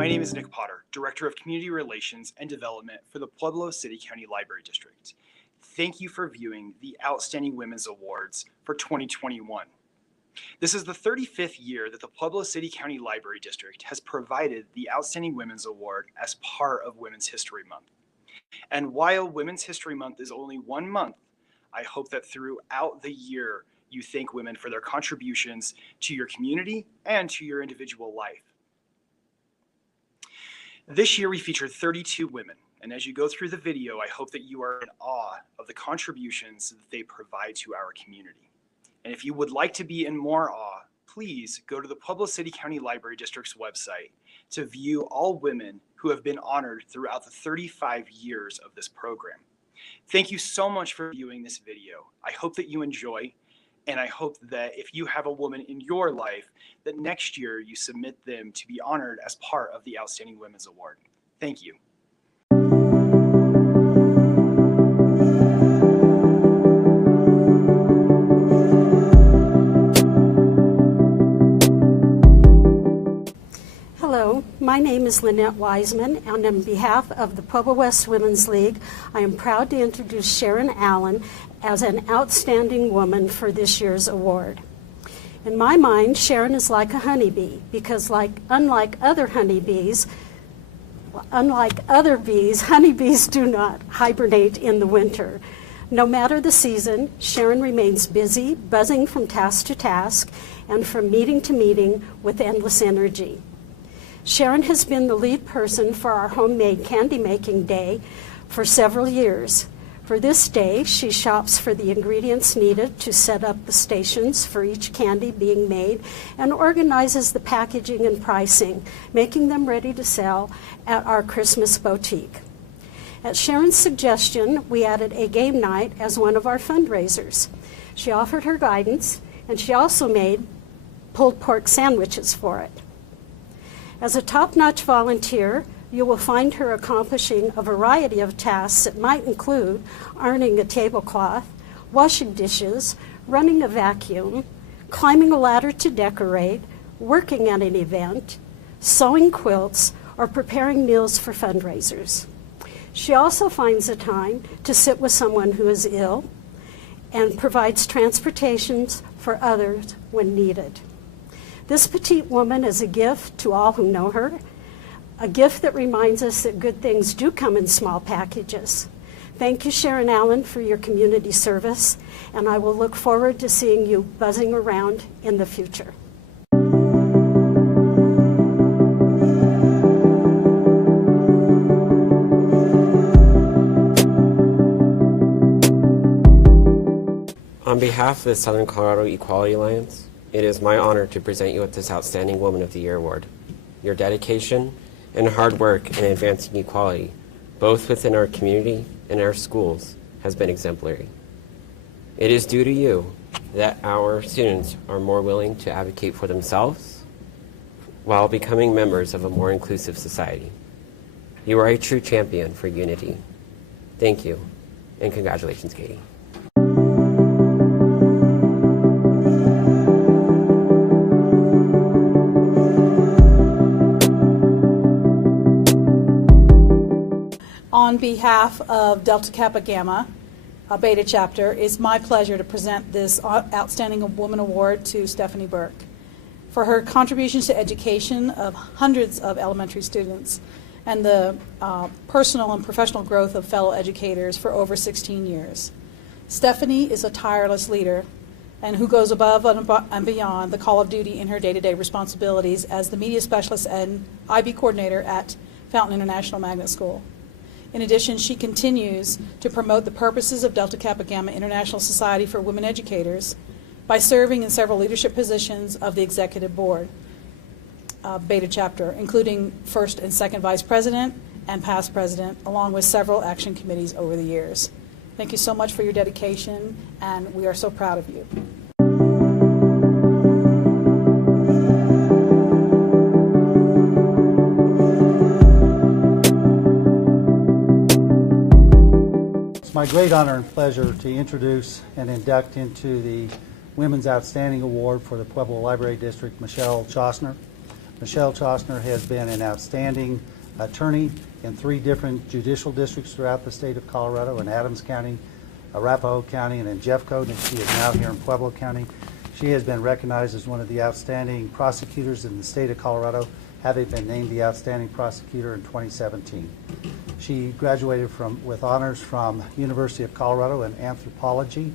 My name is Nick Potter, Director of Community Relations and Development for the Pueblo City County Library District. Thank you for viewing the Outstanding Women's Awards for 2021. This is the 35th year that the Pueblo City County Library District has provided the Outstanding Women's Award as part of Women's History Month. And while Women's History Month is only 1 month, I hope that throughout the year you thank women for their contributions to your community and to your individual life. This year we featured 32 women, and as you go through the video, I hope that you are in awe of the contributions that they provide to our community. And if you would like to be in more awe, please go to the Pueblo City County Library District's website to view all women who have been honored throughout the 35 years of this program. Thank you so much for viewing this video. I hope that you enjoy, and I hope that if you have a woman in your life, that next year you submit them to be honored as part of the Outstanding Women's Award. Thank you. Hello, my name is Lynette Wiseman, and on behalf of the Pueblo West Women's League, I am proud to introduce Sharon Allen as an outstanding woman for this year's award. In my mind, Sharon is like a honeybee because unlike other bees, honeybees do not hibernate in the winter. No matter the season, Sharon remains busy, buzzing from task to task and from meeting to meeting with endless energy. Sharon has been the lead person for our homemade candy making day for several years. For this day, she shops for the ingredients needed to set up the stations for each candy being made and organizes the packaging and pricing, making them ready to sell at our Christmas boutique. At Sharon's suggestion, we added a game night as one of our fundraisers. She offered her guidance, and she also made pulled pork sandwiches for it. As a top-notch volunteer, you will find her accomplishing a variety of tasks that might include ironing a tablecloth, washing dishes, running a vacuum, climbing a ladder to decorate, working at an event, sewing quilts, or preparing meals for fundraisers. She also finds the time to sit with someone who is ill and provides transportations for others when needed. This petite woman is a gift to all who know her, a gift that reminds us that good things do come in small packages. Thank you, Sharon Allen, for your community service, and I will look forward to seeing you buzzing around in the future. On behalf of the Southern Colorado Equality Alliance, it is my honor to present you with this Outstanding Woman of the Year award. Your dedication and hard work in advancing equality, both within our community and our schools, has been exemplary. It is due to you that our students are more willing to advocate for themselves while becoming members of a more inclusive society. You are a true champion for unity. Thank you, and congratulations, Katie. On behalf of Delta Kappa Gamma Beta Chapter, it's my pleasure to present this Outstanding Woman Award to Stephanie Burke for her contributions to education of hundreds of elementary students and the personal and professional growth of fellow educators for over 16 years. Stephanie is a tireless leader and who goes above and beyond the call of duty in her day-to-day responsibilities as the media specialist and IB coordinator at Fountain International Magnet School. In addition, she continues to promote the purposes of Delta Kappa Gamma International Society for Women Educators by serving in several leadership positions of the Executive Board Beta Chapter, including first and second vice president and past president, along with several action committees over the years. Thank you so much for your dedication, and we are so proud of you. It's my great honor and pleasure to introduce and induct into the Women's Outstanding Award for the Pueblo Library District, Michelle Chosner. Michelle Chostner has been an outstanding attorney in 3 different judicial districts throughout the state of Colorado, in Adams County, Arapahoe County, and in Jeffcoat, and she is now here in Pueblo County. She has been recognized as one of the outstanding prosecutors in the state of Colorado, having been named the outstanding prosecutor in 2017. She graduated with honors from University of Colorado in anthropology,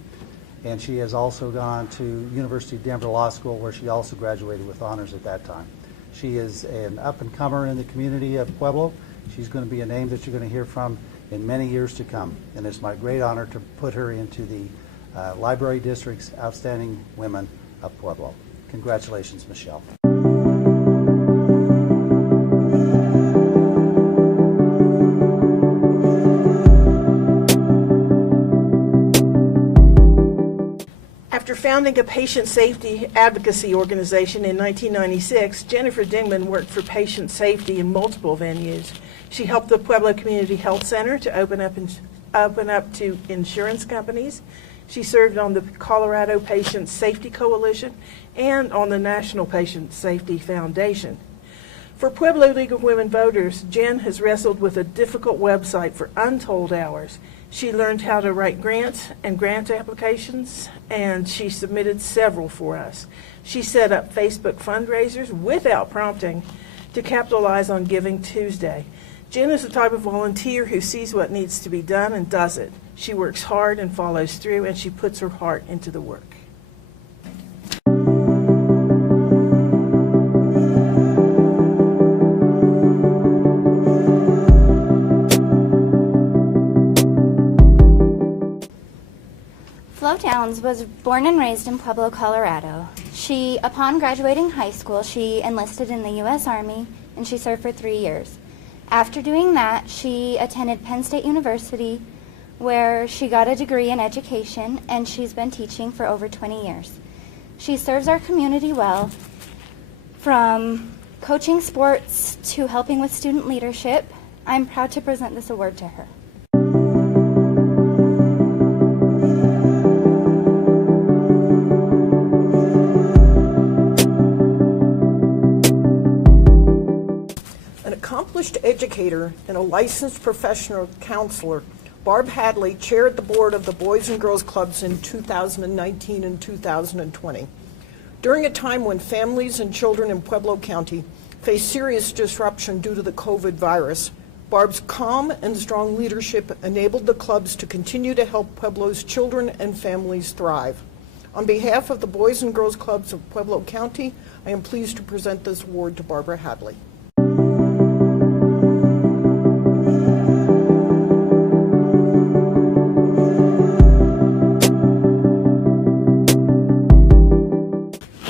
and she has also gone to University of Denver Law School, where she also graduated with honors at that time. She is an up-and-comer in the community of Pueblo. She's going to be a name that you're going to hear from in many years to come, and it's my great honor to put her into the Library District's Outstanding Women of Pueblo. Congratulations, Michelle. After founding a patient safety advocacy organization in 1996, Jennifer Dingman worked for patient safety in multiple venues. She helped the Pueblo Community Health Center to open up to insurance companies. She served on the Colorado Patient Safety Coalition and on the National Patient Safety Foundation. For Pueblo League of Women Voters, Jen has wrestled with a difficult website for untold hours. She learned how to write grants and grant applications, and she submitted several for us. She set up Facebook fundraisers without prompting to capitalize on Giving Tuesday. Jen is the type of volunteer who sees what needs to be done and does it. She works hard and follows through, and she puts her heart into the work. Flo Downs was born and raised in Pueblo, Colorado. Upon graduating high school, she enlisted in the U.S. Army, and she served for 3 years. After doing that, she attended Penn State University, where she got a degree in education, and she's been teaching for over 20 years. She serves our community well, from coaching sports to helping with student leadership. I'm proud to present this award to her. Accomplished educator and a licensed professional counselor, Barb Hadley chaired the board of the Boys and Girls Clubs in 2019 and 2020. During a time when families and children in Pueblo County face serious disruption due to the COVID virus, Barb's calm and strong leadership enabled the clubs to continue to help Pueblo's children and families thrive. On behalf of the Boys and Girls Clubs of Pueblo County, I am pleased to present this award to Barbara Hadley.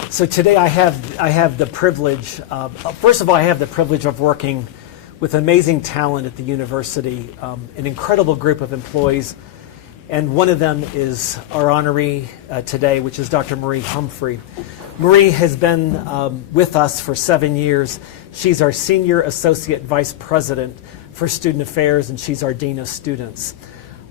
So today I have the privilege, first of all, I have the privilege of working with amazing talent at the university, an incredible group of employees, and one of them is our honoree today, which is Dr. Marie Humphrey. Marie has been with us for 7 years. She's our Senior Associate Vice President for Student Affairs, and she's our Dean of Students.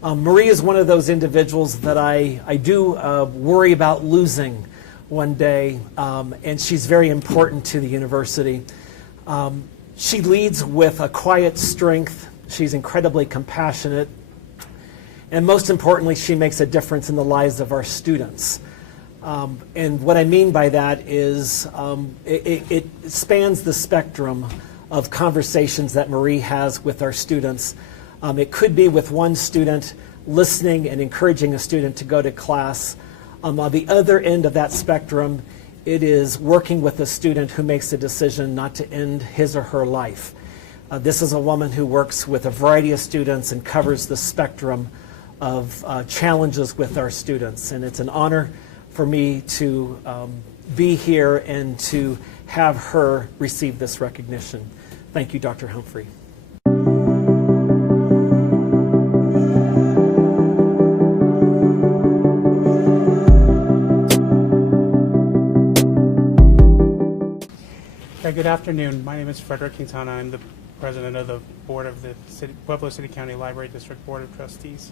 Marie is one of those individuals that I do worry about losing one day, and she's very important to the university. She leads with a quiet strength. She's incredibly compassionate. And most importantly, she makes a difference in the lives of our students. And what I mean by that is it spans the spectrum of conversations that Marie has with our students. It could be with one student listening and encouraging a student to go to class. On the other end of that spectrum, it is working with a student who makes a decision not to end his or her life. This is a woman who works with a variety of students and covers the spectrum of challenges with our students. And it's an honor for me to be here and to have her receive this recognition. Thank you, Dr. Humphrey. Good afternoon. My name is Frederick Quintana. I'm the president of the board of the Pueblo City County Library District Board of Trustees.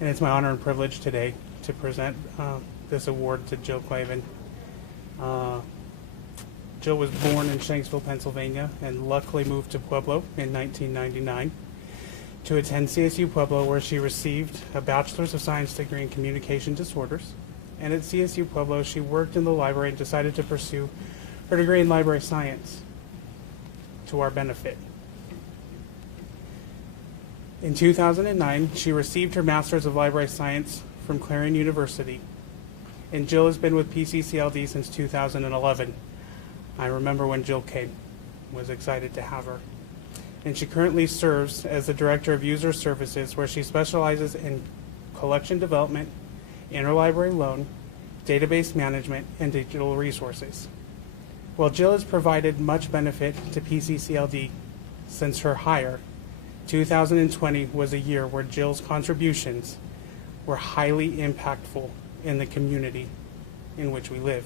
And it's my honor and privilege today to present this award to Jill Clavin. Jill was born in Shanksville, Pennsylvania, and luckily moved to Pueblo in 1999 to attend CSU Pueblo, where she received a Bachelor's of Science degree in Communication Disorders. And at CSU Pueblo, she worked in the library and decided to pursue her degree in library science to our benefit. In 2009, she received her Master's of Library Science from Clarion University, and Jill has been with PCCLD since 2011. I remember when Jill came, was excited to have her. And she currently serves as the Director of User Services, where she specializes in collection development, interlibrary loan, database management, and digital resources. While Jill has provided much benefit to PCCLD since her hire, 2020 was a year where Jill's contributions were highly impactful in the community in which we live.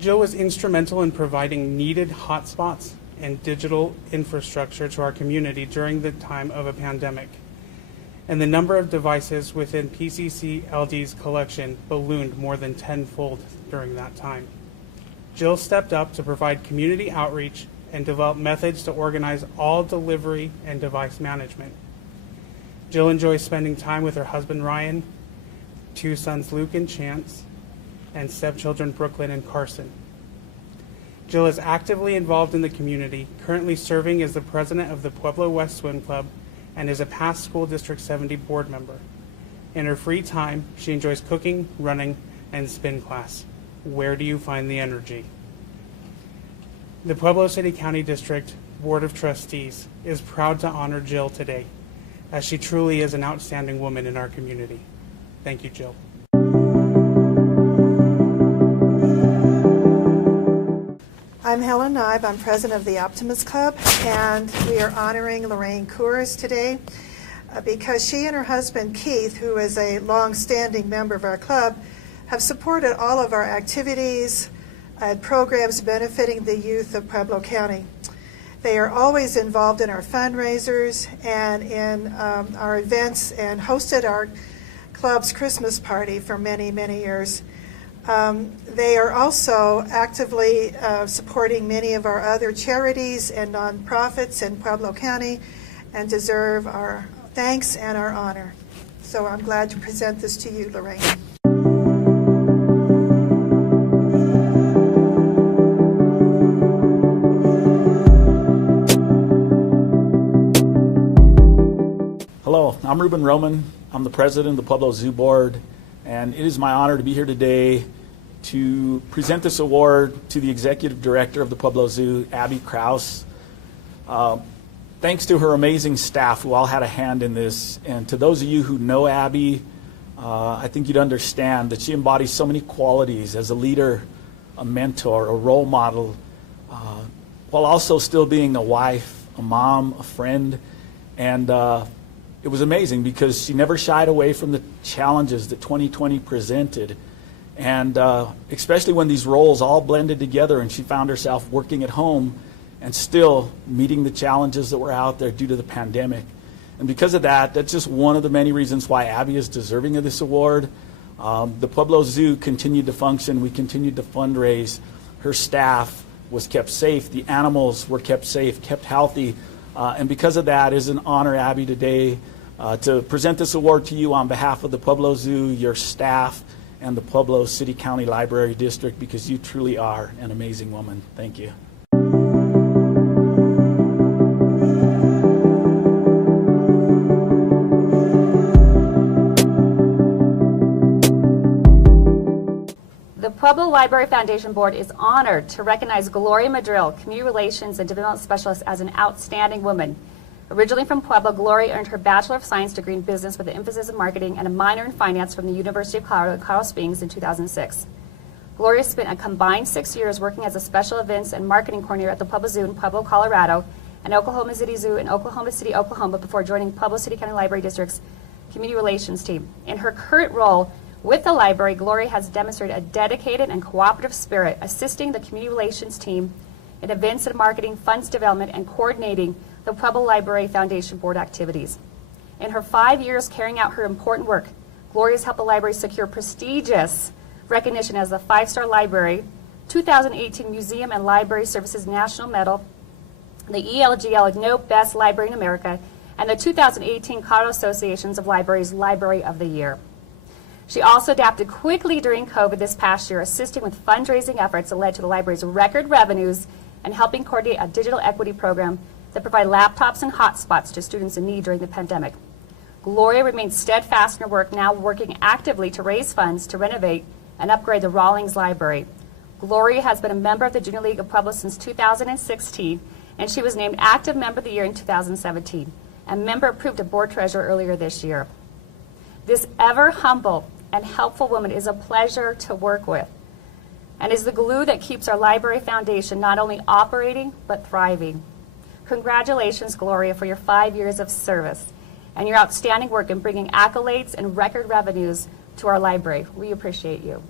Jill was instrumental in providing needed hotspots and digital infrastructure to our community during the time of a pandemic, and the number of devices within PCCLD's collection ballooned more than tenfold during that time. Jill stepped up to provide community outreach and develop methods to organize all delivery and device management. Jill enjoys spending time with her husband Ryan, 2 sons Luke and Chance, and stepchildren Brooklyn and Carson. Jill is actively involved in the community, currently serving as the president of the Pueblo West Swim Club and is a past School District 70 board member. In her free time, she enjoys cooking, running, and spin class. Where do you find the energy? The Pueblo City County District Board of Trustees is proud to honor Jill today, as she truly is an outstanding woman in our community. Thank you, Jill. I'm Helen Nibe. I'm president of the Optimist Club, and we are honoring Lorraine Coors today because she and her husband Keith, who is a long-standing member of our club, have supported all of our activities and programs benefiting the youth of Pueblo County. They are always involved in our fundraisers and in our events, and hosted our club's Christmas party for many, many years. They are also actively supporting many of our other charities and nonprofits in Pueblo County, and deserve our thanks and our honor. So I'm glad to present this to you, Lorraine. Hello, I'm Ruben Roman. I'm the president of the Pueblo Zoo Board, and it is my honor to be here today to present this award to the executive director of the Pueblo Zoo, Abby Krause. Thanks to her amazing staff who all had a hand in this, and to those of you who know Abby, I think you'd understand that she embodies so many qualities as a leader, a mentor, a role model, while also still being a wife, a mom, a friend, and it was amazing because she never shied away from the challenges that 2020 presented, and especially when these roles all blended together and she found herself working at home and still meeting the challenges that were out there due to the pandemic. And because of that, that's just one of the many reasons why Abby is deserving of this award. The Pueblo Zoo continued to function. We continued to fundraise. Her staff was kept safe. The animals were kept safe, kept healthy. And because of that, it is an honor, Abby, today to present this award to you on behalf of the Pueblo Zoo, your staff, and the Pueblo City County Library District, because you truly are an amazing woman. Thank you. The Pueblo Library Foundation Board is honored to recognize Gloria Madril, Community Relations and Development Specialist, as an outstanding woman. Originally from Pueblo, Gloria earned her Bachelor of Science degree in Business with an emphasis in Marketing and a minor in Finance from the University of Colorado at Colorado Springs in 2006. Gloria spent a combined 6 years working as a Special Events and Marketing Coordinator at the Pueblo Zoo in Pueblo, Colorado, and Oklahoma City Zoo in Oklahoma City, Oklahoma, before joining Pueblo City County Library District's Community Relations team. In her current role with the library, Gloria has demonstrated a dedicated and cooperative spirit, assisting the Community Relations team in events and marketing, funds development, and coordinating the Pueblo Library Foundation Board activities. In her 5 years carrying out her important work, Gloria has helped the library secure prestigious recognition as the 5-star library 2018 Museum and Library Services National Medal, the ELGL No Best Library in America, and the 2018 Colorado Associations of Libraries Library of the Year. She also adapted quickly during COVID this past year, assisting with fundraising efforts that led to the library's record revenues and helping coordinate a digital equity program that provided laptops and hotspots to students in need during the pandemic. Gloria remains steadfast in her work, now working actively to raise funds to renovate and upgrade the Rawlings Library. Gloria has been a member of the Junior League of Pueblo since 2016, and she was named Active Member of the Year in 2017, and member approved a board treasurer earlier this year. This ever humble and helpful woman is a pleasure to work with and is the glue that keeps our library foundation not only operating but thriving. Congratulations, Gloria, for your 5 years of service and your outstanding work in bringing accolades and record revenues to our library. We appreciate you.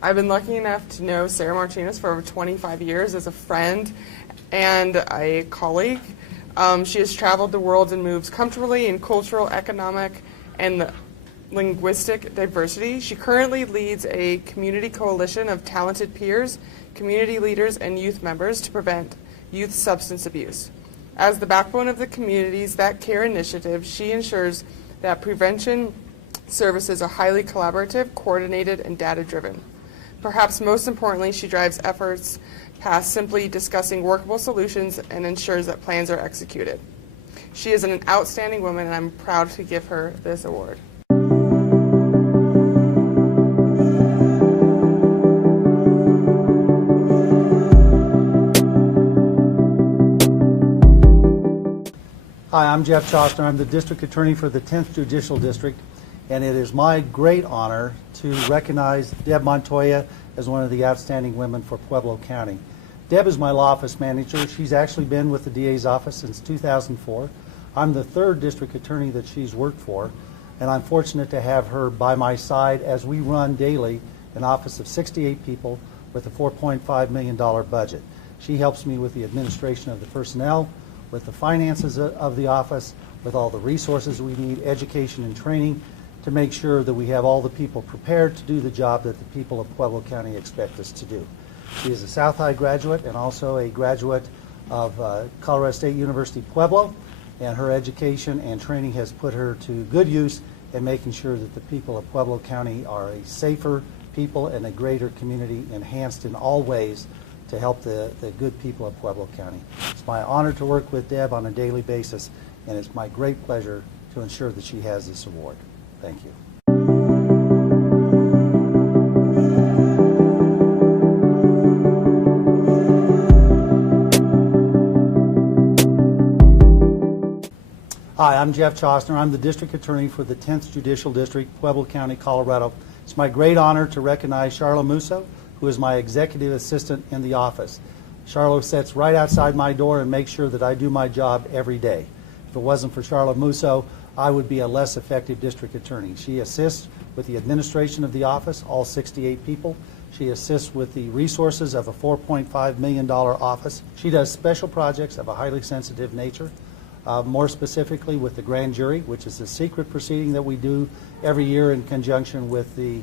I've been lucky enough to know Sarah Martinez for over 25 years as a friend and a colleague. She has traveled the world and moves comfortably in cultural, economic, and linguistic diversity. She currently leads a community coalition of talented peers, community leaders, and youth members to prevent youth substance abuse. As the backbone of the communities that care initiative, she ensures that prevention services are highly collaborative, coordinated, and data-driven. Perhaps most importantly, she drives efforts past simply discussing workable solutions and ensures that plans are executed. She is an outstanding woman, and I'm proud to give her this award. Hi, I'm Jeff Chostner. I'm the District Attorney for the 10th Judicial District, and it is my great honor to recognize Deb Montoya as one of the outstanding women for Pueblo County. Deb is my law office manager. She's actually been with the DA's office since 2004. I'm the third district attorney that she's worked for, and I'm fortunate to have her by my side as we run daily an office of 68 people with a $4.5 million budget. She helps me with the administration of the personnel, with the finances of the office, with all the resources we need, education and training, to make sure that we have all the people prepared to do the job that the people of Pueblo County expect us to do. She is a South High graduate and also a graduate of Colorado State University Pueblo, and her education and training has put her to good use in making sure that the people of Pueblo County are a safer people and a greater community, enhanced in all ways to help the good people of Pueblo County. It's my honor to work with Deb on a daily basis, and it's my great pleasure to ensure that she has this award. Thank you. Hi, I'm Jeff Chostner. I'm the District Attorney for the 10th Judicial District, Pueblo County, Colorado. It's my great honor to recognize Charla Musso, who is my executive assistant in the office. Charla sits right outside my door and makes sure that I do my job every day. If it wasn't for Charla Musso, I would be a less effective district attorney. She assists with the administration of the office, all 68 people. She assists with the resources of a $4.5 million office. She does special projects of a highly sensitive nature, more specifically with the grand jury, which is a secret proceeding that we do every year in conjunction with the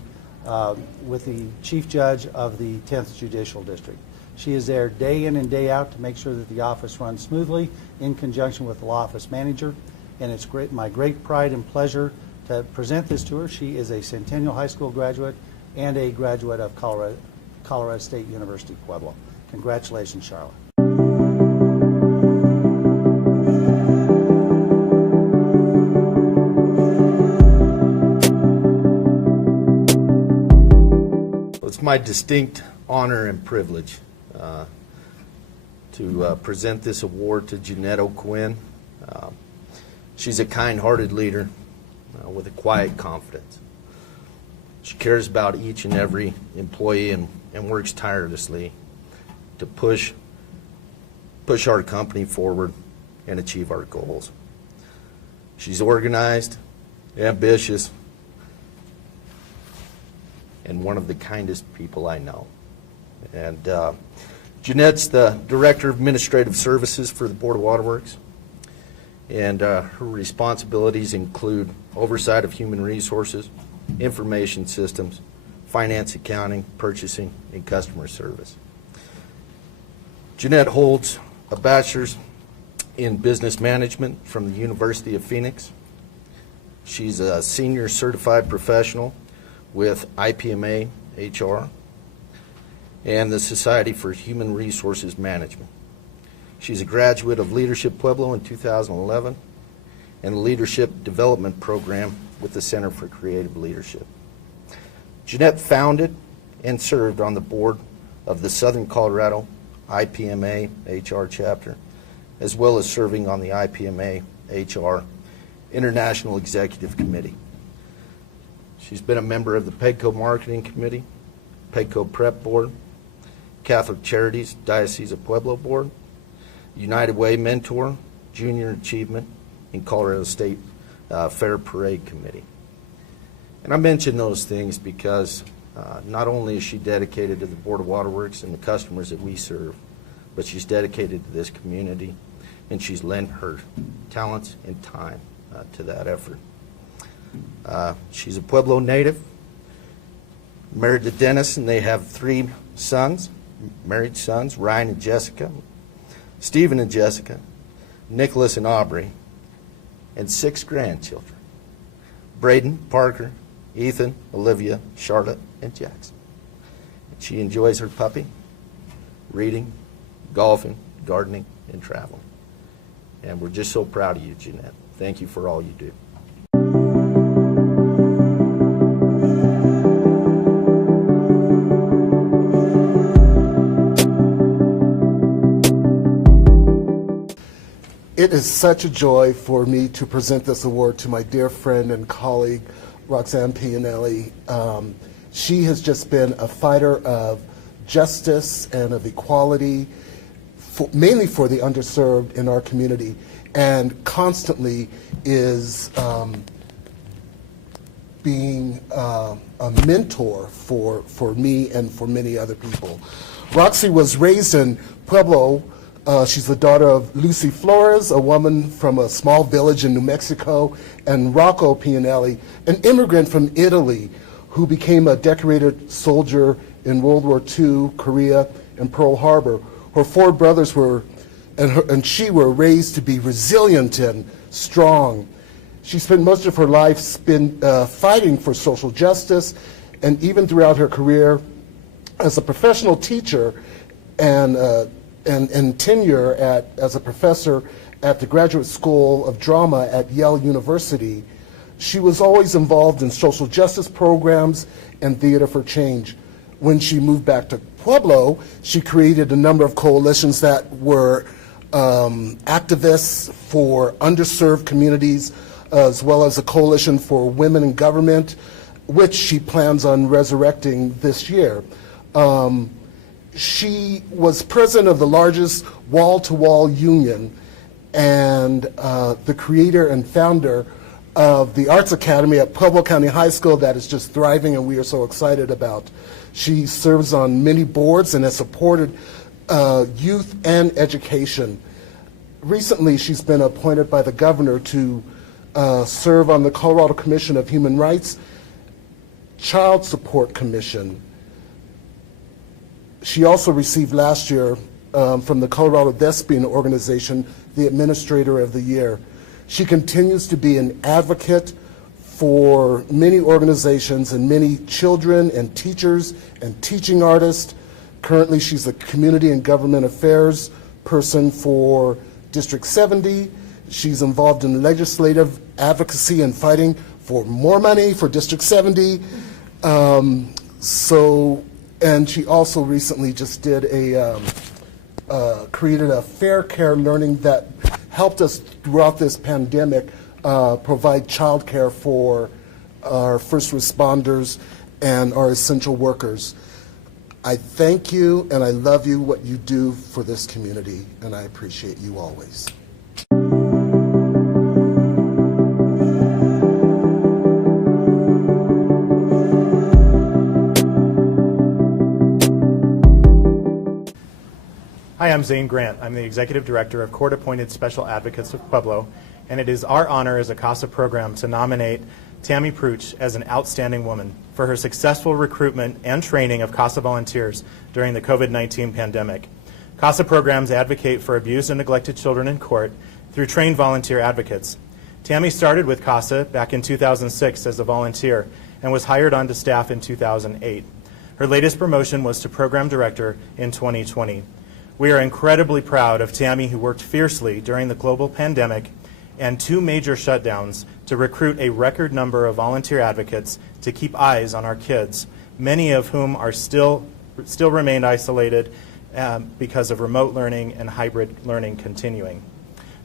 chief judge of the 10th Judicial District. She is there day in and day out to make sure that the office runs smoothly in conjunction with the law office manager. And it's my great pride and pleasure to present this to her. She is a Centennial High School graduate and a graduate of Colorado State University Pueblo. Congratulations, Charlotte. It's my distinct honor and privilege to present this award to Jeanette O'Quinn. She's a kind-hearted leader with a quiet confidence. She cares about each and every employee and works tirelessly to push our company forward and achieve our goals. She's organized, ambitious, and one of the kindest people I know. And Jeanette's the Director of Administrative Services for the Board of Waterworks, and her responsibilities include oversight of human resources, information systems, finance, accounting, purchasing, and customer service. Jeanette holds a bachelor's in business management from the University of Phoenix. She's a senior certified professional with IPMA HR and the Society for Human Resources Management. She's a graduate of Leadership Pueblo in 2011 and the Leadership Development Program with the Center for Creative Leadership. Jeanette founded and served on the board of the Southern Colorado IPMA HR chapter, as well as serving on the IPMA HR International Executive Committee. She's been a member of the PEGCO Marketing Committee, PEGCO Prep Board, Catholic Charities Diocese of Pueblo Board, United Way Mentor, Junior Achievement, and Colorado State Fair Parade Committee. And I mention those things because not only is she dedicated to the Board of Waterworks and the customers that we serve, but she's dedicated to this community, and she's lent her talents and time to that effort. She's a Pueblo native, married to Dennis, and they have 3 sons, married sons, Ryan and Jessica, Stephen and Jessica, Nicholas and Aubrey, and 6 grandchildren, Braden, Parker, Ethan, Olivia, Charlotte, and Jackson. She enjoys her puppy, reading, golfing, gardening, and traveling. And we're just so proud of you, Jeanette. Thank you for all you do. It is such a joy for me to present this award to my dear friend and colleague, Roxanne Pianelli. She has just been a fighter of justice and of equality, mainly for the underserved in our community, and constantly is being a mentor for me and for many other people. Roxy was raised in Pueblo. She's the daughter of Lucy Flores, a woman from a small village in New Mexico, and Rocco Pianelli, an immigrant from Italy who became a decorated soldier in World War II, Korea, and Pearl Harbor. Her 4 brothers and she were raised to be resilient and strong. She spent most of her life fighting for social justice, and even throughout her career as a professional teacher and tenure as a professor at the Graduate School of Drama at Yale University, she was always involved in social justice programs and theater for change. When she moved back to Pueblo, she created a number of coalitions that were activists for underserved communities, as well as a coalition for women in government, which she plans on resurrecting this year. She was president of the largest wall-to-wall union and the creator and founder of the Arts Academy at Pueblo County High School that is just thriving and we are so excited about. She serves on many boards and has supported youth and education. Recently, she's been appointed by the governor to serve on the Colorado Commission of Human Rights, Child Support Commission. She also received last year from the Colorado Thespian Organization the Administrator of the Year. She continues to be an advocate for many organizations and many children and teachers and teaching artists. Currently, she's a community and government affairs person for District 70. She's involved in legislative advocacy and fighting for more money for District 70. And she also recently just did created a fair care learning that helped us throughout this pandemic provide child care for our first responders and our essential workers. I thank you and I love you, what you do for this community, and I appreciate you always. Hi, I'm Zane Grant. I'm the Executive Director of Court-Appointed Special Advocates of Pueblo, and it is our honor as a CASA program to nominate Tammy Pruch as an outstanding woman for her successful recruitment and training of CASA volunteers during the COVID-19 pandemic. CASA programs advocate for abused and neglected children in court through trained volunteer advocates. Tammy started with CASA back in 2006 as a volunteer and was hired onto staff in 2008. Her latest promotion was to Program Director in 2020. We are incredibly proud of Tammy, who worked fiercely during the global pandemic and 2 major shutdowns to recruit a record number of volunteer advocates to keep eyes on our kids, many of whom are still remain isolated because of remote learning and hybrid learning continuing.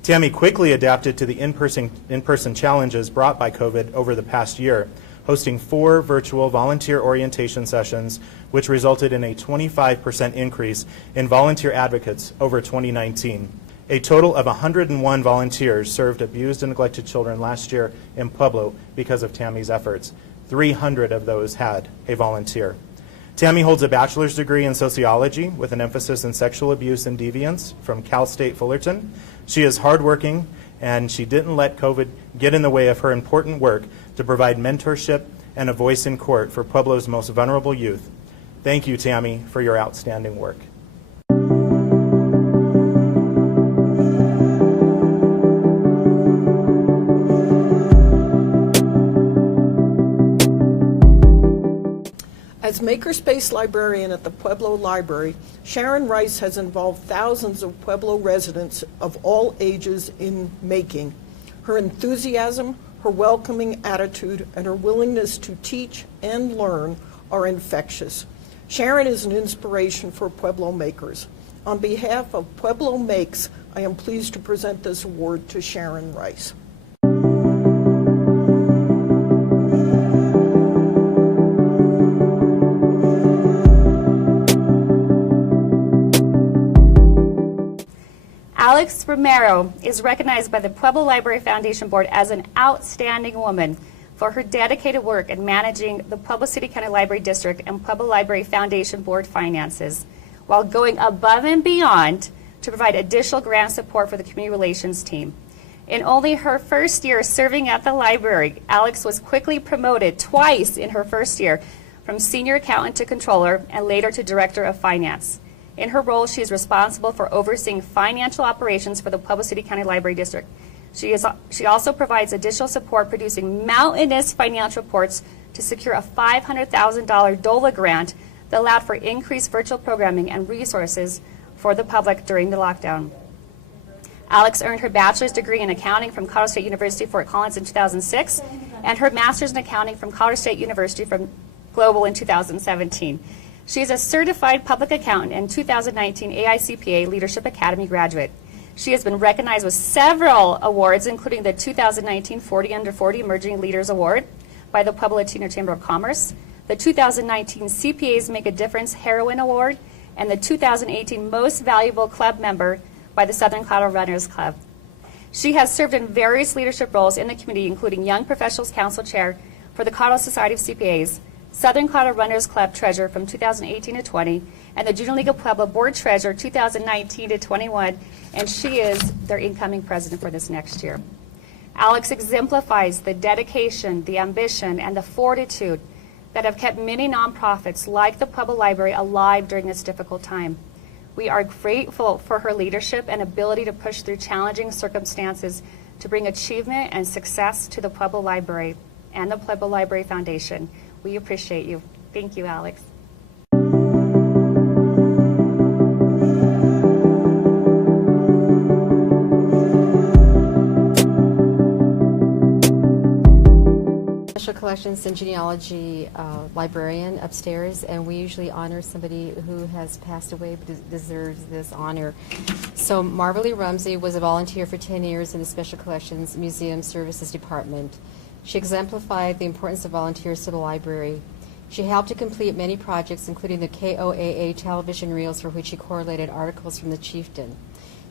Tammy quickly adapted to the in-person challenges brought by COVID over the past year, hosting 4 virtual volunteer orientation sessions, which resulted in a 25% increase in volunteer advocates over 2019. A total of 101 volunteers served abused and neglected children last year in Pueblo because of Tammy's efforts. 300 of those had a volunteer. Tammy holds a bachelor's degree in sociology with an emphasis in sexual abuse and deviance from Cal State Fullerton. She is hardworking, and she didn't let COVID get in the way of her important work to provide mentorship and a voice in court for Pueblo's most vulnerable youth. Thank you, Tammy, for your outstanding work. As Makerspace librarian at the Pueblo Library, Sharon Rice has involved thousands of Pueblo residents of all ages in making. Her enthusiasm, her welcoming attitude, and her willingness to teach and learn are infectious. Sharon is an inspiration for Pueblo makers. On behalf of Pueblo Makes, I am pleased to present this award to Sharon Rice. Alex Romero is recognized by the Pueblo Library Foundation Board as an outstanding woman for her dedicated work in managing the Pueblo City County Library District and Pueblo Library Foundation Board finances, while going above and beyond to provide additional grant support for the community relations team. In only her first year serving at the library, Alex was quickly promoted twice in her first year, from senior accountant to controller and later to director of finance. In her role, she is responsible for overseeing financial operations for the Pueblo City County Library District. She also provides additional support producing mountainous financial reports to secure a $500,000 DOLA grant that allowed for increased virtual programming and resources for the public during the lockdown. Alex earned her bachelor's degree in accounting from Colorado State University Fort Collins in 2006 and her master's in accounting from Colorado State University from Global in 2017. She is a certified public accountant and 2019 AICPA Leadership Academy graduate. She has been recognized with several awards, including the 2019 40 Under 40 Emerging Leaders Award by the Pueblo Latino Chamber of Commerce, the 2019 CPAs Make a Difference Heroine Award, and the 2018 Most Valuable Club Member by the Southern Colorado Runners Club. She has served in various leadership roles in the community, including Young Professionals Council Chair for the Colorado Society of CPAs, Southern Colorado Runners Club Treasurer from 2018 to 20, and the Junior League of Pueblo Board Treasurer 2019 to 21, and she is their incoming president for this next year. Alex exemplifies the dedication, the ambition, and the fortitude that have kept many nonprofits like the Pueblo Library alive during this difficult time. We are grateful for her leadership and ability to push through challenging circumstances to bring achievement and success to the Pueblo Library and the Pueblo Library Foundation. We appreciate you. Thank you, Alex. Special Collections and Genealogy librarian upstairs, and we usually honor somebody who has passed away but deserves this honor. So Marvalee Rumsey was a volunteer for 10 years in the Special Collections Museum Services Department. She exemplified the importance of volunteers to the library. She helped to complete many projects, including the KOAA television reels for which she correlated articles from the Chieftain.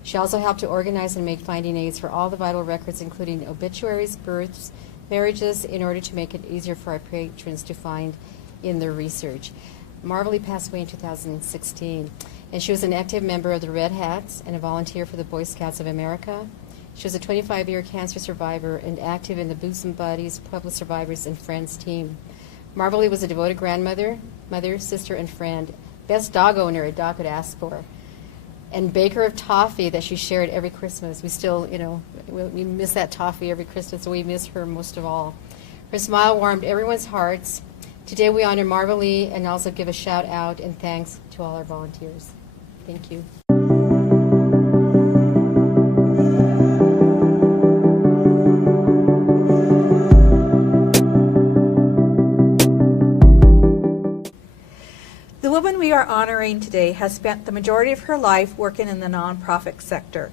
She also helped to organize and make finding aids for all the vital records, including obituaries, births, marriages, in order to make it easier for our patrons to find in their research. Marvelly passed away in 2016, and she was an active member of the Red Hats and a volunteer for the Boy Scouts of America. She was a 25-year cancer survivor and active in the Bosom Buddies, Pueblo Survivors, and Friends team. Marvelly was a devoted grandmother, mother, sister, and friend, best dog owner a dog could ask for, and baker of toffee that she shared every Christmas. We still, we miss that toffee every Christmas, so we miss her most of all. Her smile warmed everyone's hearts. Today we honor Marvelly and also give a shout out and thanks to all our volunteers. Thank you. The woman we are honoring today has spent the majority of her life working in the nonprofit sector.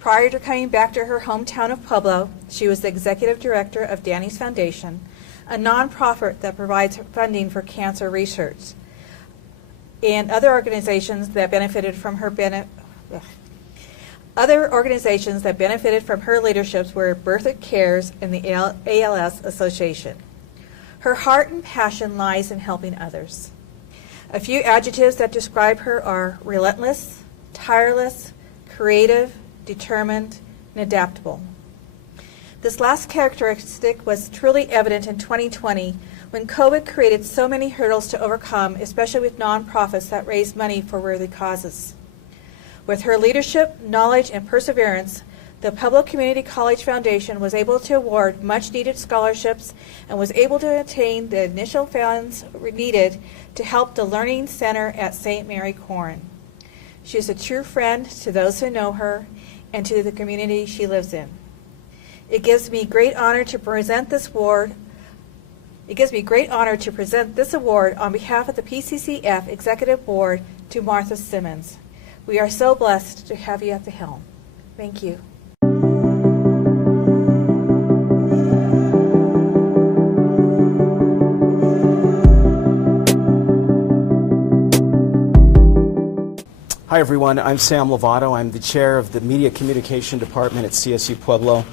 Prior to coming back to her hometown of Pueblo, she was the executive director of Danny's Foundation, a nonprofit that provides funding for cancer research, and other organizations that benefited from her leadership were Bertha Cares and the ALS Association. Her heart and passion lies in helping others. A few adjectives that describe her are relentless, tireless, creative, determined, and adaptable. This last characteristic was truly evident in 2020 when COVID created so many hurdles to overcome, especially with nonprofits that raised money for worthy causes. With her leadership, knowledge, and perseverance, the Pueblo Community College Foundation was able to award much-needed scholarships and was able to attain the initial funds needed to help the Learning Center at St. Mary Corrin. She is a true friend to those who know her and to the community she lives in. It gives me great honor to present this award. On behalf of the PCCF Executive Board to Martha Simmons. We are so blessed to have you at the helm. Thank you. Hi everyone, I'm Sam Lovato. I'm the chair of the Media Communication Department at CSU Pueblo.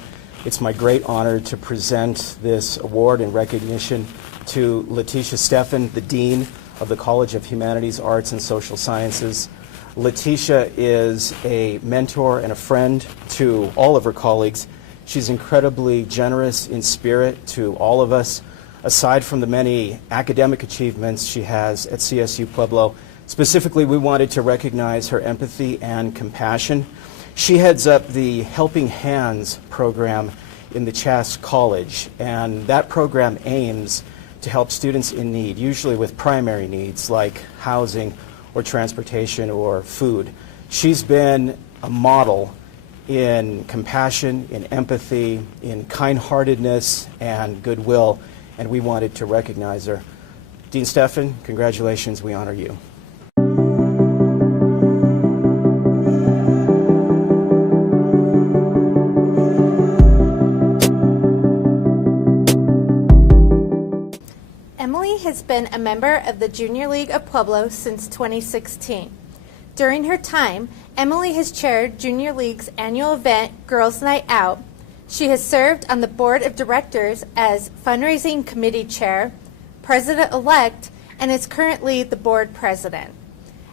It's my great honor to present this award in recognition to Letitia Steffen, the Dean of the College of Humanities, Arts, and Social Sciences. Letitia is a mentor and a friend to all of her colleagues. She's incredibly generous in spirit to all of us. Aside from the many academic achievements she has at CSU Pueblo, specifically we wanted to recognize her empathy and compassion. She heads up the Helping Hands program in the Chask College, and that program aims to help students in need, usually with primary needs like housing or transportation or food. She's been a model in compassion, in empathy, in kind-heartedness and goodwill, and we wanted to recognize her. Dean Steffen, congratulations, we honor you. Emily has been a member of the Junior League of Pueblo since 2016. During her time, Emily has chaired Junior League's annual event, Girls Night Out. She has served on the board of directors as fundraising committee chair, president-elect, and is currently the board president.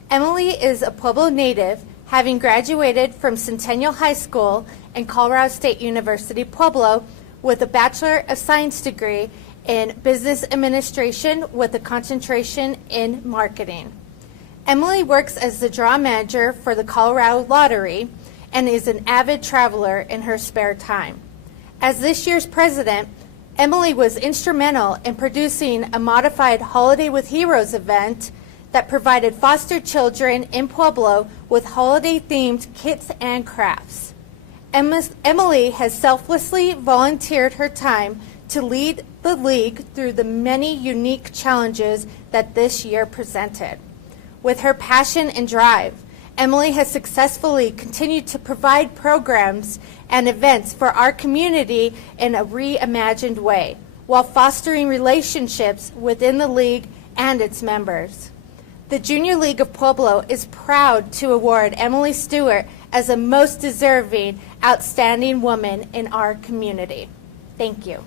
Emily is a Pueblo native, having graduated from Centennial High School and Colorado State University Pueblo with a Bachelor of Science degree in Business Administration with a concentration in marketing. Emily works as the draw manager for the Colorado Lottery and is an avid traveler in her spare time. As this year's president, Emily was instrumental in producing a modified Holiday with Heroes event that provided foster children in Pueblo with holiday-themed kits and crafts. Emily has selflessly volunteered her time to lead the league through the many unique challenges that this year presented. With her passion and drive, Emily has successfully continued to provide programs and events for our community in a reimagined way, while fostering relationships within the league and its members. The Junior League of Pueblo is proud to award Emily Stewart as a most deserving, outstanding woman in our community. Thank you.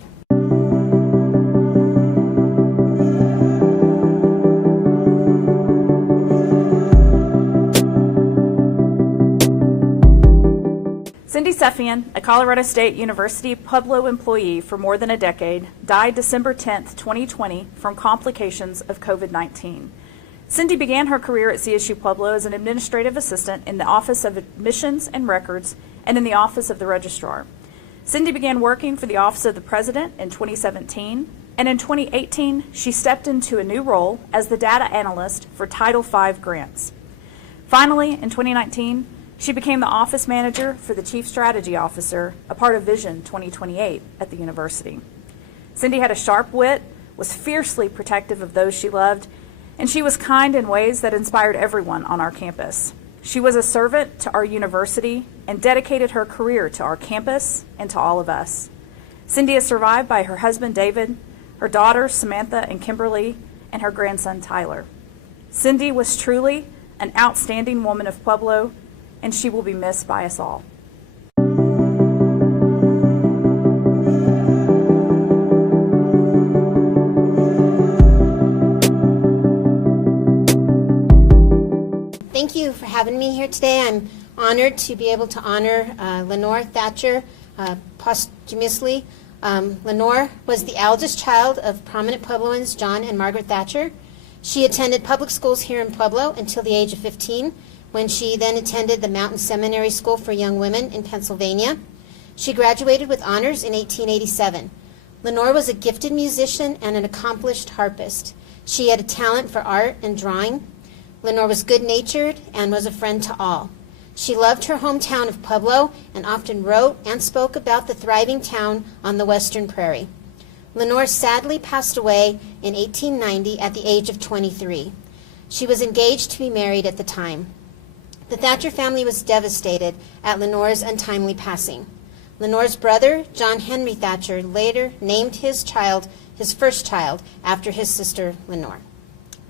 Cindy Seffian, a Colorado State University Pueblo employee for more than a decade, died December 10, 2020 from complications of COVID-19. Cindy began her career at CSU Pueblo as an administrative assistant in the Office of Admissions and Records and in the Office of the Registrar. Cindy began working for the Office of the President in 2017, and in 2018, she stepped into a new role as the data analyst for Title V grants. Finally, in 2019, she became the office manager for the Chief Strategy Officer, a part of Vision 2028 at the university. Cindy had a sharp wit, was fiercely protective of those she loved, and she was kind in ways that inspired everyone on our campus. She was a servant to our university and dedicated her career to our campus and to all of us. Cindy is survived by her husband, David, her daughters, Samantha and Kimberly, and her grandson, Tyler. Cindy was truly an outstanding woman of Pueblo, and she will be missed by us all. Thank you for having me here today. I'm honored to be able to honor Lenore Thatcher posthumously. Lenore was the eldest child of prominent Puebloans John and Margaret Thatcher. She attended public schools here in Pueblo until the age of 15, when she then attended the Mountain Seminary School for Young Women in Pennsylvania. She graduated with honors in 1887. Lenore was a gifted musician and an accomplished harpist. She had a talent for art and drawing. Lenore was good-natured and was a friend to all. She loved her hometown of Pueblo and often wrote and spoke about the thriving town on the western prairie. Lenore sadly passed away in 1890 at the age of 23. She was engaged to be married at the time. The Thatcher family was devastated at Lenore's untimely passing. Lenore's brother, John Henry Thatcher, later named his first child, after his sister Lenore.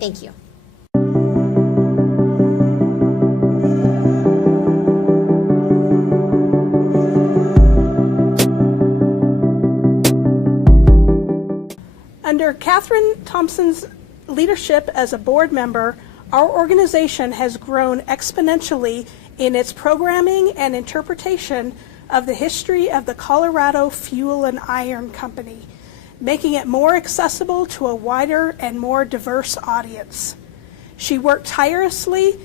Thank you. Under Catherine Thompson's leadership as a board member, our organization has grown exponentially in its programming and interpretation of the history of the Colorado Fuel and Iron Company, making it more accessible to a wider and more diverse audience. She worked tirelessly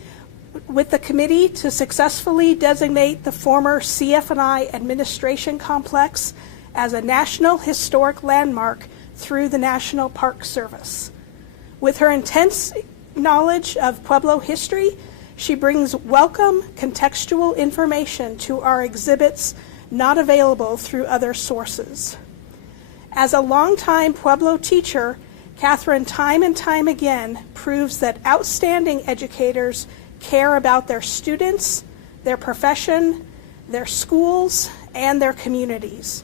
with the committee to successfully designate the former CF&I administration complex as a National Historic Landmark through the National Park Service. With her intense knowledge of Pueblo history, she brings welcome contextual information to our exhibits not available through other sources. As a longtime Pueblo teacher, Catherine time and time again proves that outstanding educators care about their students, their profession, their schools, and their communities.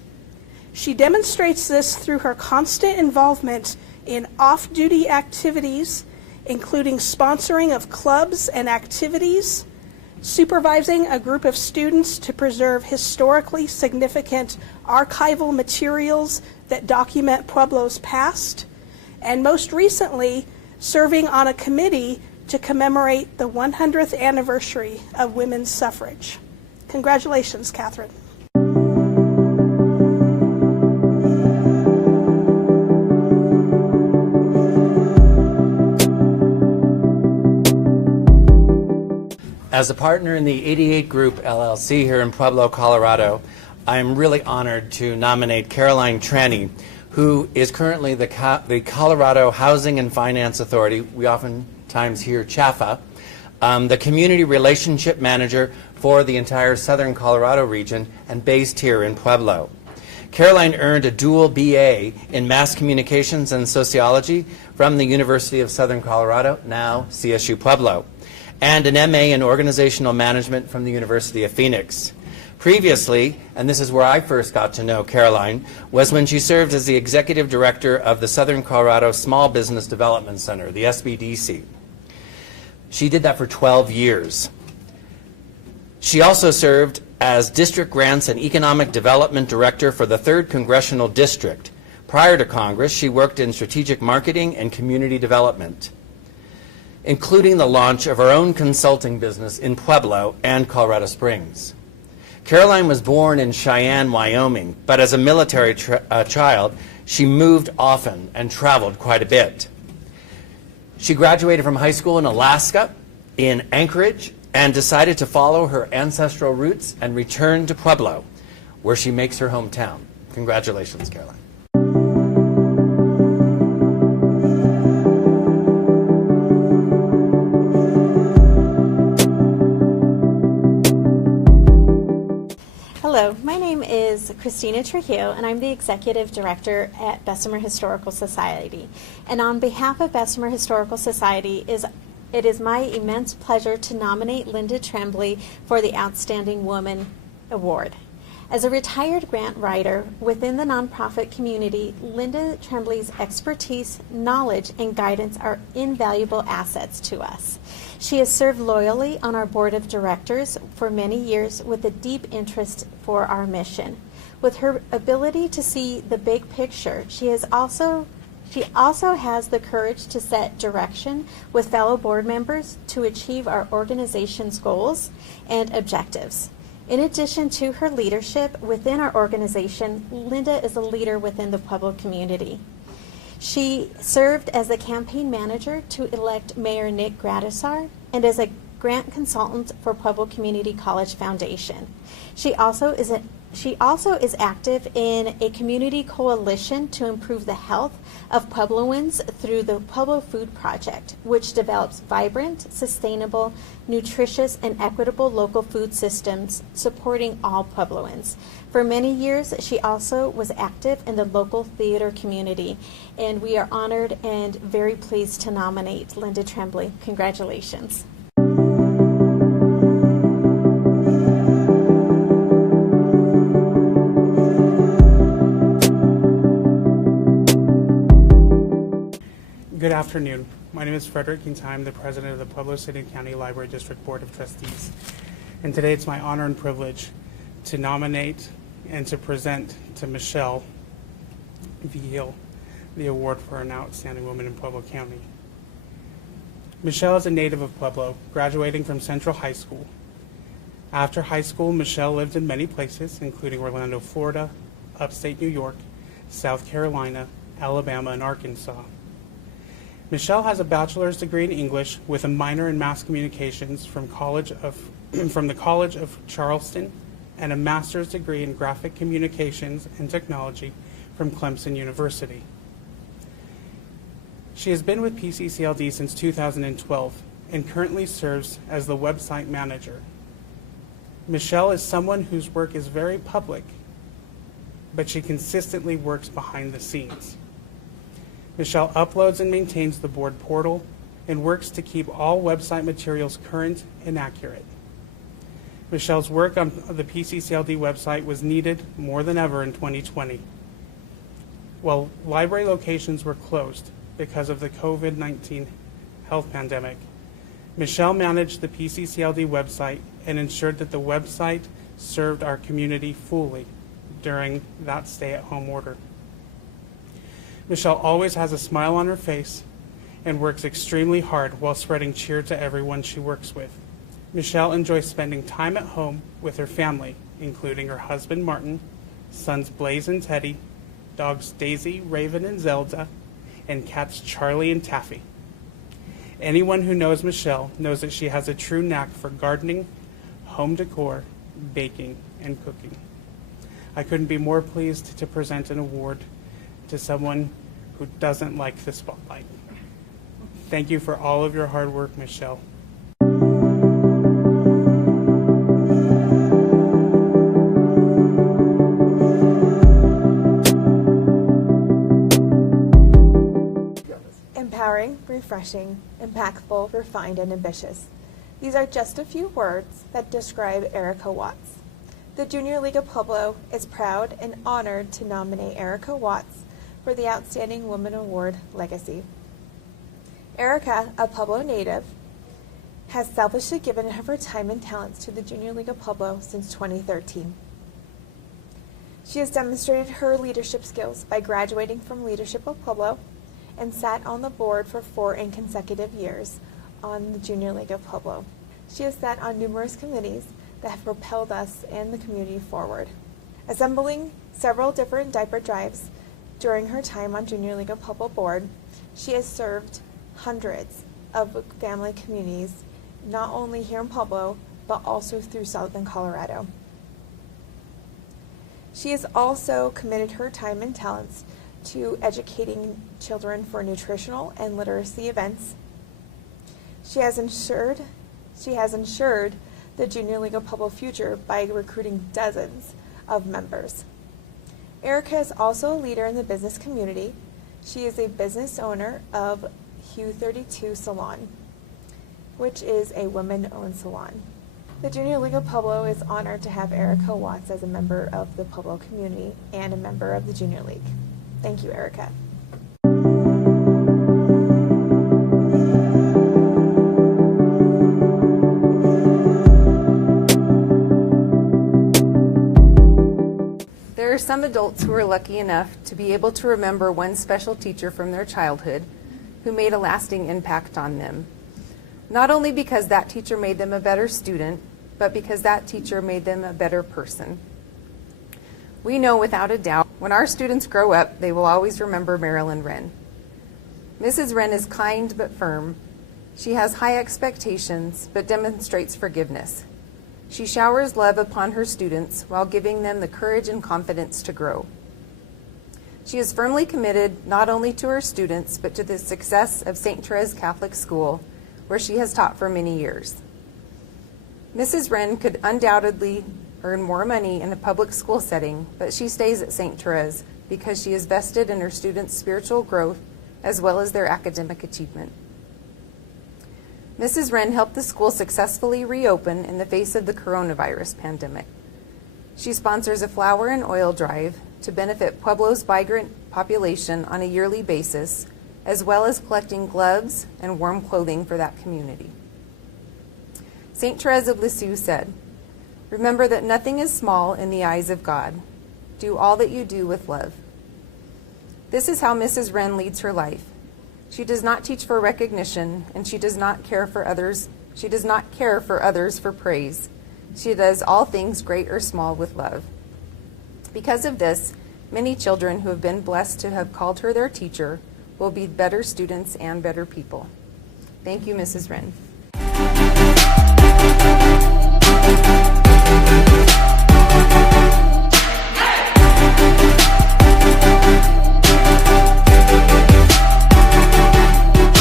She demonstrates this through her constant involvement in off-duty activities, including sponsoring of clubs and activities, supervising a group of students to preserve historically significant archival materials that document Pueblo's past, and most recently, serving on a committee to commemorate the 100th anniversary of women's suffrage. Congratulations, Catherine. As a partner in the 88 Group LLC here in Pueblo, Colorado, I am really honored to nominate Caroline Tranny, who is currently the Colorado Housing and Finance Authority, we oftentimes hear CHAFA, the Community Relationship Manager for the entire Southern Colorado region and based here in Pueblo. Caroline earned a dual BA in Mass Communications and Sociology from the University of Southern Colorado, now CSU Pueblo, and an MA in Organizational Management from the University of Phoenix. Previously, and this is where I first got to know Caroline, was when she served as the Executive Director of the Southern Colorado Small Business Development Center, the SBDC. She did that for 12 years. She also served as District Grants and Economic Development Director for the 3rd Congressional District. Prior to Congress, she worked in strategic marketing and community development, including the launch of her own consulting business in Pueblo and Colorado Springs. Caroline was born in Cheyenne, Wyoming, but as a military child, she moved often and traveled quite a bit. She graduated from high school in Alaska, in Anchorage, and decided to follow her ancestral roots and return to Pueblo, where she makes her hometown. Congratulations, Caroline. Hello, my name is Christina Trujillo, and I'm the Executive Director at Bessemer Historical Society. And on behalf of Bessemer Historical Society, it is my immense pleasure to nominate Linda Tremblay for the Outstanding Woman Award. As a retired grant writer within the nonprofit community, Linda Tremblay's expertise, knowledge, and guidance are invaluable assets to us. She has served loyally on our board of directors for many years with a deep interest for our mission. With her ability to see the big picture, she also has the courage to set direction with fellow board members to achieve our organization's goals and objectives. In addition to her leadership within our organization, Linda is a leader within the Pueblo community. She served as the campaign manager to elect Mayor Nick Gradisar and as a grant consultant for Pueblo Community College Foundation. She also is active in a community coalition to improve the health of Puebloans through the Pueblo Food Project, which develops vibrant, sustainable, nutritious, and equitable local food systems supporting all Puebloans. For many years, she also was active in the local theater community, and we are honored and very pleased to nominate Linda Tremblay. Congratulations. Good afternoon. My name is Frederick Quinta. I'm the president of the Pueblo City and County Library District Board of Trustees. And today it's my honor and privilege to nominate and to present to Michelle Vigil the award for an outstanding woman in Pueblo County. Michelle is a native of Pueblo, graduating from Central High School. After high school, Michelle lived in many places, including Orlando, Florida, upstate New York, South Carolina, Alabama, and Arkansas. Michelle has a bachelor's degree in English with a minor in mass communications from the College of Charleston and a master's degree in graphic communications and technology from Clemson University. She has been with PCCLD since 2012 and currently serves as the website manager. Michelle is someone whose work is very public, but she consistently works behind the scenes. Michelle uploads and maintains the board portal and works to keep all website materials current and accurate. Michelle's work on the PCCLD website was needed more than ever in 2020. While library locations were closed because of the COVID-19 health pandemic, Michelle managed the PCCLD website and ensured that the website served our community fully during that stay-at-home order. Michelle always has a smile on her face and works extremely hard while spreading cheer to everyone she works with. Michelle enjoys spending time at home with her family, including her husband Martin, sons Blaze and Teddy, dogs Daisy, Raven, and Zelda, and cats Charlie and Taffy. Anyone who knows Michelle knows that she has a true knack for gardening, home decor, baking, and cooking. I couldn't be more pleased to present an award to someone who doesn't like the spotlight. Thank you for all of your hard work, Michelle. Empowering, refreshing, impactful, refined, and ambitious. These are just a few words that describe Erica Watts. The Junior League of Pueblo is proud and honored to nominate Erica Watts for the Outstanding Woman Award Legacy. Erica, a Pueblo native, has selfishly given of her time and talents to the Junior League of Pueblo since 2013. She has demonstrated her leadership skills by graduating from Leadership of Pueblo and sat on the board for 4 consecutive years on the Junior League of Pueblo. She has sat on numerous committees that have propelled us and the community forward. Assembling several different diaper drives during her time on Junior League of Pueblo board, she has served hundreds of family communities, not only here in Pueblo, but also through southern Colorado. She has also committed her time and talents to educating children for nutritional and literacy events. She has ensured the Junior League of Pueblo future by recruiting dozens of members. Erica is also a leader in the business community. She is a business owner of Hue 32 Salon, which is a women-owned salon. The Junior League of Pueblo is honored to have Erica Watts as a member of the Pueblo community and a member of the Junior League. Thank you, Erica. There are some adults who are lucky enough to be able to remember one special teacher from their childhood who made a lasting impact on them. Not only because that teacher made them a better student, but because that teacher made them a better person. We know without a doubt, when our students grow up, they will always remember Marilyn Wren. Mrs. Wren is kind but firm. She has high expectations, but demonstrates forgiveness. She showers love upon her students while giving them the courage and confidence to grow. She is firmly committed not only to her students, but to the success of St. Therese Catholic School, where she has taught for many years. Mrs. Wren could undoubtedly earn more money in a public school setting, but she stays at St. Therese because she is vested in her students' spiritual growth as well as their academic achievement. Mrs. Wren helped the school successfully reopen in the face of the coronavirus pandemic. She sponsors a flower and oil drive to benefit Pueblo's migrant population on a yearly basis, as well as collecting gloves and warm clothing for that community. St. Therese of Lisieux said, "Remember that nothing is small in the eyes of God. Do all that you do with love." This is how Mrs. Wren leads her life. She does not teach for recognition, and she does not care for others. She does not care for others for praise. She does all things, great or small, with love. Because of this, many children who have been blessed to have called her their teacher will be better students and better people. Thank you, Mrs. Wren.